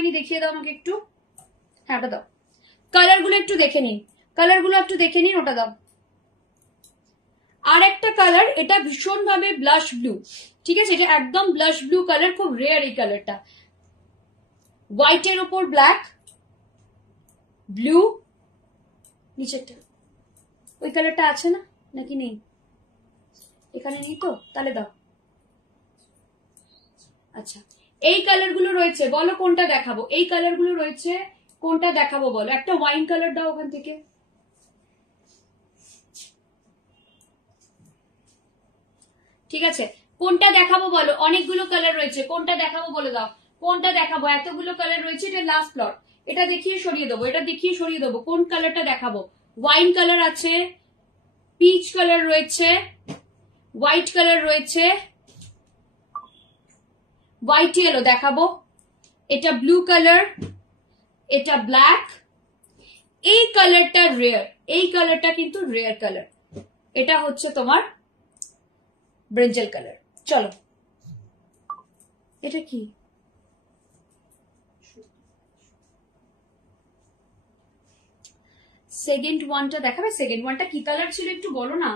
হয়নি, দেখিয়ে দাও আমাকে একটু। হ্যাঁ ওটা দাও। কালারগুলো একটু দেখে নিন, কালারগুলো একটু দেখে নিন, ওটা দাও। আর একটা কালার, এটা ভীষণ ভাবে ব্লাশ ব্লু, ঠিক আছে, এটা একদম ব্লাশ ব্লু কালার, খুব রেয়ার এই কালারটা। হোয়াইটের উপর ব্ল্যাক, ব্লু, নিচেরটা ওই কালারটা আছে না নাকি নেই? এখানে নেই তো, তাহলে দাও। আচ্ছা, এই কালার গুলো রয়েছে, বলো কোনটা দেখাবো? এই কালার গুলো রয়েছে, কোনটা দেখাবো বলো? একটা ওয়াইন কালার দাও ওখান থেকে। ঠিক আছে, কোনটা দেখাবো বলো? অনেকগুলো কালার রয়েছে, কোনটা দেখাবো বলে দাও। কোনটা দেখাবো? এতগুলো কালার রয়েছে, এটা লাস্ট প্লট। এটা দেখিয়ে সরিয়ে দেবো, এটা দেখিয়ে সরিয়ে দেবো। কোন কালারটা দেখাবো? ওয়াইন কালার আছে, পিচ কালার রয়েছে, হোয়াইট কালার রয়েছে, হোয়াইট ইয়েলো দেখাবো, এটা ব্লু কালার, এটা ব্ল্যাক। এই কালারটা রেয়ার, এই কালারটা কিন্তু রেয়ার কালার, এটা হচ্ছে তোমার ব্রিঞ্জাল কালার। চলো, এটা কি? সেকেন্ড ওয়ানটা দেখাবে? সেকেন্ড ওয়ানটা কি কালার ছিল একটু বলো না।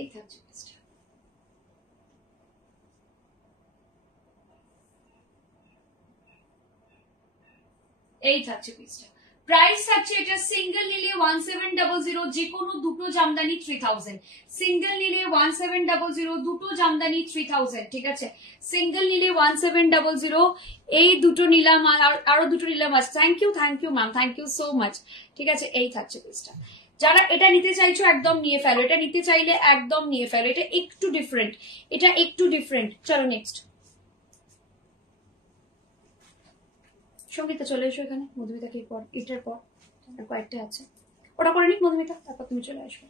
এই থাকছে, এই থাকছে পিসটা। প্রাইস থাকছে এটা সিঙ্গেল নিলে 1700, যে কোনো দুটো জামদানি 3000। সিঙ্গেল নিলে 1700, দুটো জামদানি 3000। ঠিক আছে, সিঙ্গেল নিলে 1700, এই দুটো নিলাম, আরো দুটো নিলাম। Thank you ma'am, thank you so much. ঠিক আছে, এই থাকছে পিসটা। যারা এটা নিতে চাইছো একদম নিয়ে ফেলো, এটা নিতে চাইলে একদম নিয়ে ফেলো, এটা একটু ডিফারেন্ট, এটা একটু ডিফারেন্ট। চলো নেক্সট। সঙ্গীতা চলে এসো এখানে, মধুমিতাকে পর, এটার পর কয়েকটা আছে, ওটা করে নিক মধুমিতা, তারপর তুমি চলে আসবে।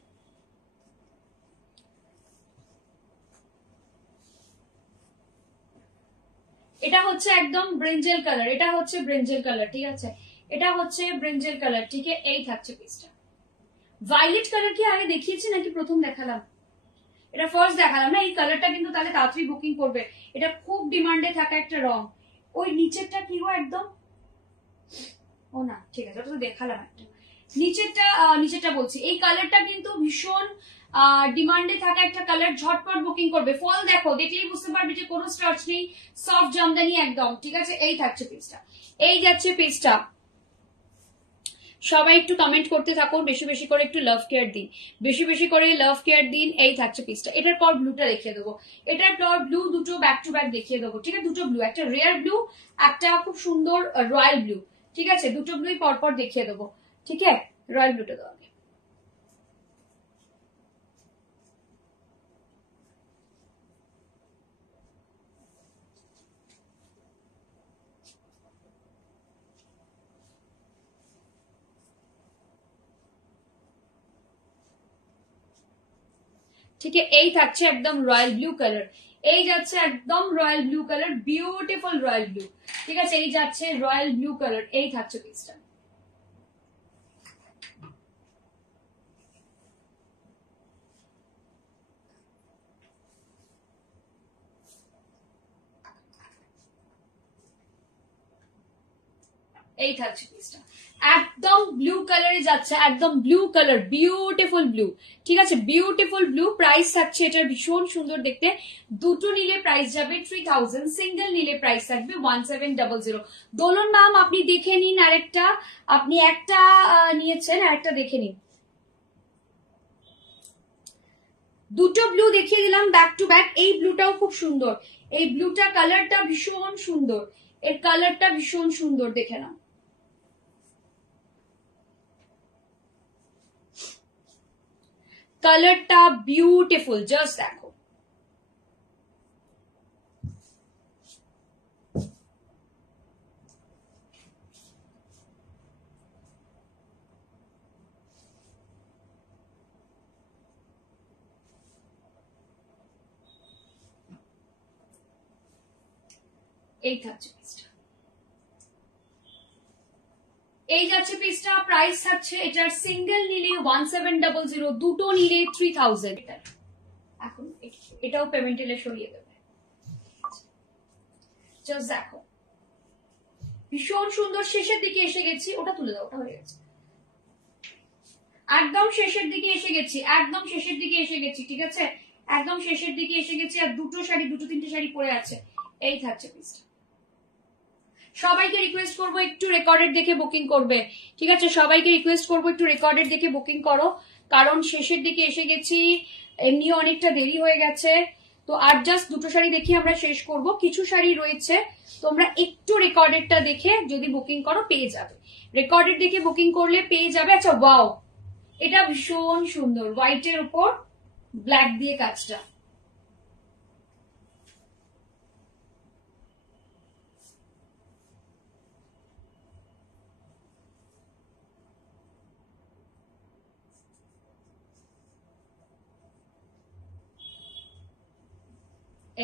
এটা হচ্ছে একদম ব্রিঞ্জেল কালার, এটা হচ্ছে ব্রিঞ্জেল কালার। ঠিক আছে, এটা হচ্ছে ব্রিঞ্জেল কালার। ঠিক আছে, এই থাকছে পিসটা। ভায়োলেট কালার কি আগে দেখিয়েছি নাকি প্রথম দেখালাম? এটা ফার্স্ট দেখালাম না? এই কালারটা কিন্তু তাহলে তাড়াতাড়ি বুকিং করবে, এটা খুব ডিমান্ডে থাকা একটা রং। ওই নিচেরটা কি গো একদম, ও না ঠিক আছে, ওটা তো দেখালাম একটা। নিচেরটা, নিচেরটা বলছি, এই কালারটা কিন্তু ভীষণ ডিমান্ডে থাকা একটা কালার, ঝটপট বুকিং করবে। ফল দেখো, দেখলেই বুঝতে পারবে যে কোনো স্টার্চ নেই, সফট জামদানি একদম। ঠিক আছে, এই থাকছে পেজটা, এই যাচ্ছে পেজটা। সবাই একটু কমেন্ট করতে থাকুন, বেশি বেশি করে একটু লাভ কেয়ার দিন, বেশি বেশি করে লাভ কেয়ার দিন। এই থাকছে পিসটা। এটার পর ব্লুটা দেখিয়ে দেবো, এটার পর ব্লু দুটো ব্যাক টু ব্যাক দেখিয়ে দেবো। ঠিক আছে, দুটো ব্লু, একটা রেয়ার ব্লু, একটা খুব সুন্দর রয়্যাল ব্লু। ঠিক আছে, দুটো ব্লুই পরপর দেখিয়ে দেবো। ঠিক আছে, রয়্যাল ব্লুটা দাও। ঠিক আছে, এই থাকছে একদম রয়্যাল ব্লু কালার, এই যাচ্ছে একদম royal blue colour, beautiful royal blue. ঠিক আছে, এই যাচ্ছে রয়্যাল ব্লু কালার, এই থাকছে পিসটা। এই থাকছে পিসটা, একদম ব্লু কালারে যাচ্ছে, একদম ব্লু কালার, বিউটিফুল ব্লু। ঠিক আছে, বিউটিফুল ব্লু। প্রাইস থাকছে এটার ভীষণ সুন্দর দেখতে, দুটো নিলে প্রাইস যাবে 3000, সিঙ্গেল নিলে প্রাইস থাকবে 1700। দোলন ম্যাম আপনি দেখে নিন আরেকটা, আপনি একটা নিয়েছেন, আরেকটা দেখে নিন। দুটো ব্লু দেখিয়ে দিলাম ব্যাক টু ব্যাক, এই ব্লুটাও খুব সুন্দর, এই ব্লুটা কালারটা ভীষণ সুন্দর, এর কালারটা ভীষণ সুন্দর, দেখে নাও। কালারটা বিউটিফুল, জাস্ট দেখো। এই থাকছে পিসটা, এই যাচ্ছে পিসটা। প্রাইস থাকছে এটার সিঙ্গেল নিলে 1700, দুটো নিলে 3000। এখন এটাও পেমেন্টেলে সরিয়ে দেবে। জাস্ট দেখো ভীষণ সুন্দর। শেষের দিকে এসে গেছি, ওটা তুলে দাও, ওটা হয়ে গেছে। একদম শেষের দিকে এসে গেছি, একদম শেষের দিকে এসে গেছি, ঠিক আছে, একদম শেষের দিকে এসে গেছি। আর দুটো শাড়ি, দুটো তিনটে শাড়ি পরে আছে। এই থাকছে পিসটা। সবাইকে রিকোয়েস্ট করবো একটু রেকর্ডেড দেখে বুকিং করবে, ঠিক আছে, সবাইকে রিকোয়েস্ট করবো একটু রেকর্ডেড দেখে বুকিং করো, কারণ শেষের দিকে এসে গেছি, এমনিও অনেকটা দেরি হয়ে গেছে। তো আর জাস্ট দুটো শাড়ি দেখি আমরা শেষ করব। কিছু শাড়ি রয়েছে, তোমরা একটু রেকর্ডেডটা দেখে যদি বুকিং করো পেয়ে যাবে। রেকর্ডেড দেখে বুকিং করলে পেয়ে যাবে। আচ্ছা ওয়াও, এটা ভীষণ সুন্দর, হোয়াইটের উপর ব্ল্যাক দিয়ে কাজটা।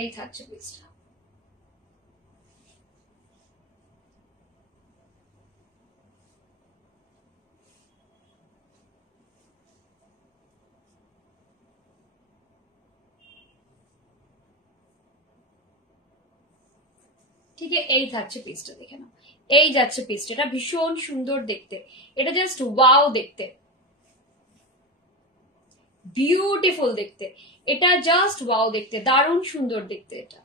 এই থাকছে পিসটা। ঠিক আছে, এই থাকছে পিসটা, দেখে নাও। এই যাচ্ছে পিসটা, এটা ভীষণ সুন্দর দেখতে, এটা জাস্ট ওয়াও দেখতে, বিউটিফুল দেখতে, এটা জাস্ট ওয়াও দেখতে, দারুণ সুন্দর দেখতে। এটা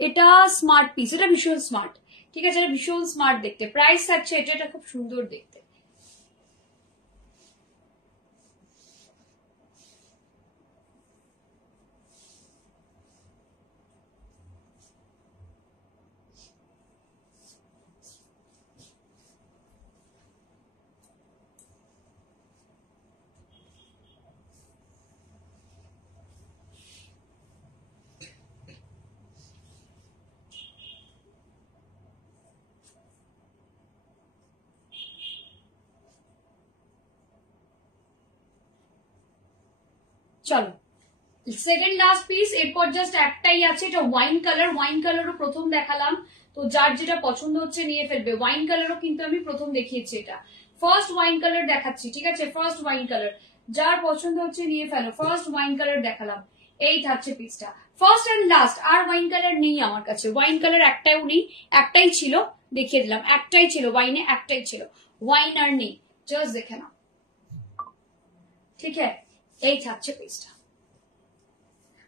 এটা স্মার্ট পিস, এটা ভীষণ স্মার্ট, ঠিক আছে, এটা ভীষণ স্মার্ট দেখতে। প্রাইস থাকছে এটা, এটা খুব সুন্দর দেখতে। চলো সেকেন্ড লাস্ট পিস, এরপর জাস্ট একটাই আছে, এটা ওয়াইন কালার। ওয়াইন কালারও প্রথম দেখালাম, তো যার যেটা পছন্দ হচ্ছে নিয়ে ফেলবে। ওয়াইন কালারও কিন্তু আমি প্রথম দেখিয়েছি, এটা ফার্স্ট ওয়াইন কালার দেখাচ্ছি, ঠিক আছে, ফার্স্ট ওয়াইন কালার, যার পছন্দ হচ্ছে নিয়ে ফেলো। ফার্স্ট ওয়াইন কালার দেখালাম, এই থাকছে পিসটা, ফার্স্ট এন্ড লাস্ট। আর ওয়াইন কালার নেই আমার কাছে, ওয়াইন কালার একটাও নেই, একটাই ছিল দেখিয়ে দিলাম, একটাই ছিল ওয়াইনে, একটাই ছিল, ওয়াইন আর নেই, জাস্ট দেখে নাও, ঠিক আছে। এই থাকছে পিসটা।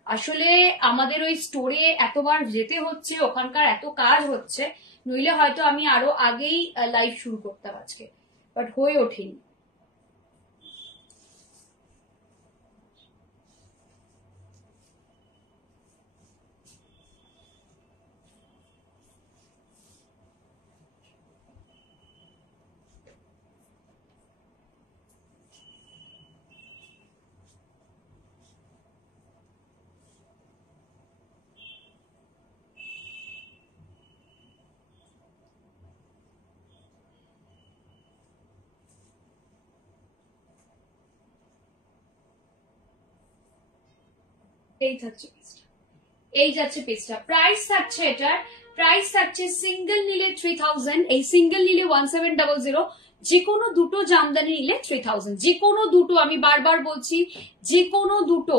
আসলে আমাদের ওই স্টোরে এতবার যেতে হচ্ছে, ওখানকার এত কাজ হচ্ছে, নইলে হয়তো আমি আরো আগেই লাইভ শুরু করতাম আজকে, বাট হয়ে ওঠেনি। এই থাকছে পিসটা, এই যাচ্ছে পিসটা। প্রাইস থাকছে এটার, প্রাইস থাকছে সিঙ্গেল নিলে 3000, এই সিঙ্গেল নিলে 1700, যে কোনো দুটো জামদানি নিলে 3000, যে কোনো দুটো, আমি বারবার বলছি যে কোনো দুটো।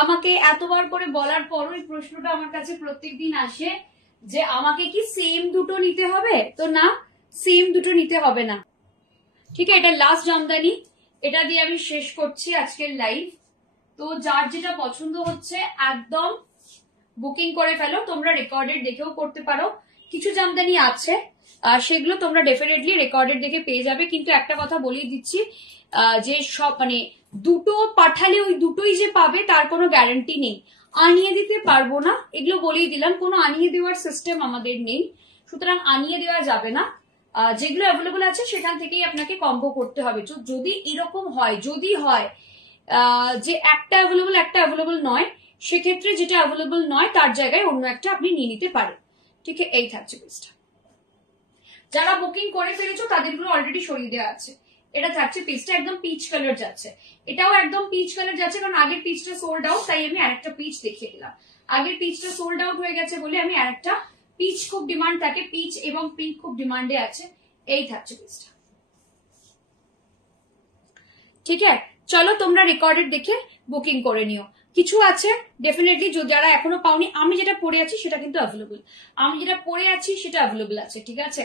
আমাকে এতবার করে বলার পরও এই প্রশ্নটা আমার কাছে প্রত্যেকদিন আসে যে আমাকে কি সেম দুটো নিতে হবে, তো না, সেম দুটো নিতে হবে না, ঠিক আছে। এটা লাস্ট জামদানি, এটা দিয়ে আমি শেষ করছি আজকের লাইভ। তো যার যেটা পছন্দ হচ্ছে একদম বুকিং করে ফেলো, তোমরা রেকর্ডেড দেখেও করতে পারো। কিছু জামদানি আছে সেগুলো তোমরা ডেফিনেটলি রেকর্ডেড দেখে পেয়ে যাবে, কিন্তু একটা কথা বলিয়ে দিচ্ছি, যে সব মানে দুটো পাঠালে ওই দুটোই যে পাবে তার কোনো গ্যারান্টি নেই, আনিয়ে দিতে পারবো না, এগুলো বলেই দিলাম, কোনো আনিয়ে দেওয়ার সিস্টেম আমাদের নেই, সুতরাং আনিয়ে দেওয়া যাবে না। যেগুলো অ্যাভেলেবল আছে সেখান থেকেই আপনাকে কম্বো করতে হবে। যদি এরকম হয়, যদি হয় যে একটা অ্যাভেলেবল একটা অ্যাভেলেবল নয়, সেক্ষেত্রে যেটা অ্যাভেলেবল নয় তার জায়গায় অন্য একটা আপনি নিয়ে নিতে পারেন, ঠিক আছে। এই থাকছে পিসটা, যারা বুকিং করে ফেলেছো তাদেরগুলো অলরেডি সরিয়ে দেওয়া আছে। এটা থাকছে পিসটা, একদম পিচ কালার যাচ্ছে, এটাও একদম পিচ কালার যাচ্ছে, কারণ আগের পিচটা সোল্ড আউট, তাই আমি আরেকটা পিচ দেখিয়ে দিলাম। আগের পিচটা সোল্ড আউট হয়ে গেছে বলে আমি আরেকটা, পিচ খুব ডিমান্ড থাকে, পিচ এবং পিঙ্ক খুব ডিমান্ডে আছে। এই থাকছে পিসটা। ঠিক আছে, চলো তোমরা রেকর্ডেড দেখে বুকিং করে নিও। কিছু আছে ডেফিনেটলি যারা এখনো পাওনি, আমি যেটা পড়ে আছি সেটা কিন্তু অ্যাভেলেবল, আমি যেটা পড়ে আছি সেটা অ্যাভেলেবল আছে। ঠিক আছে,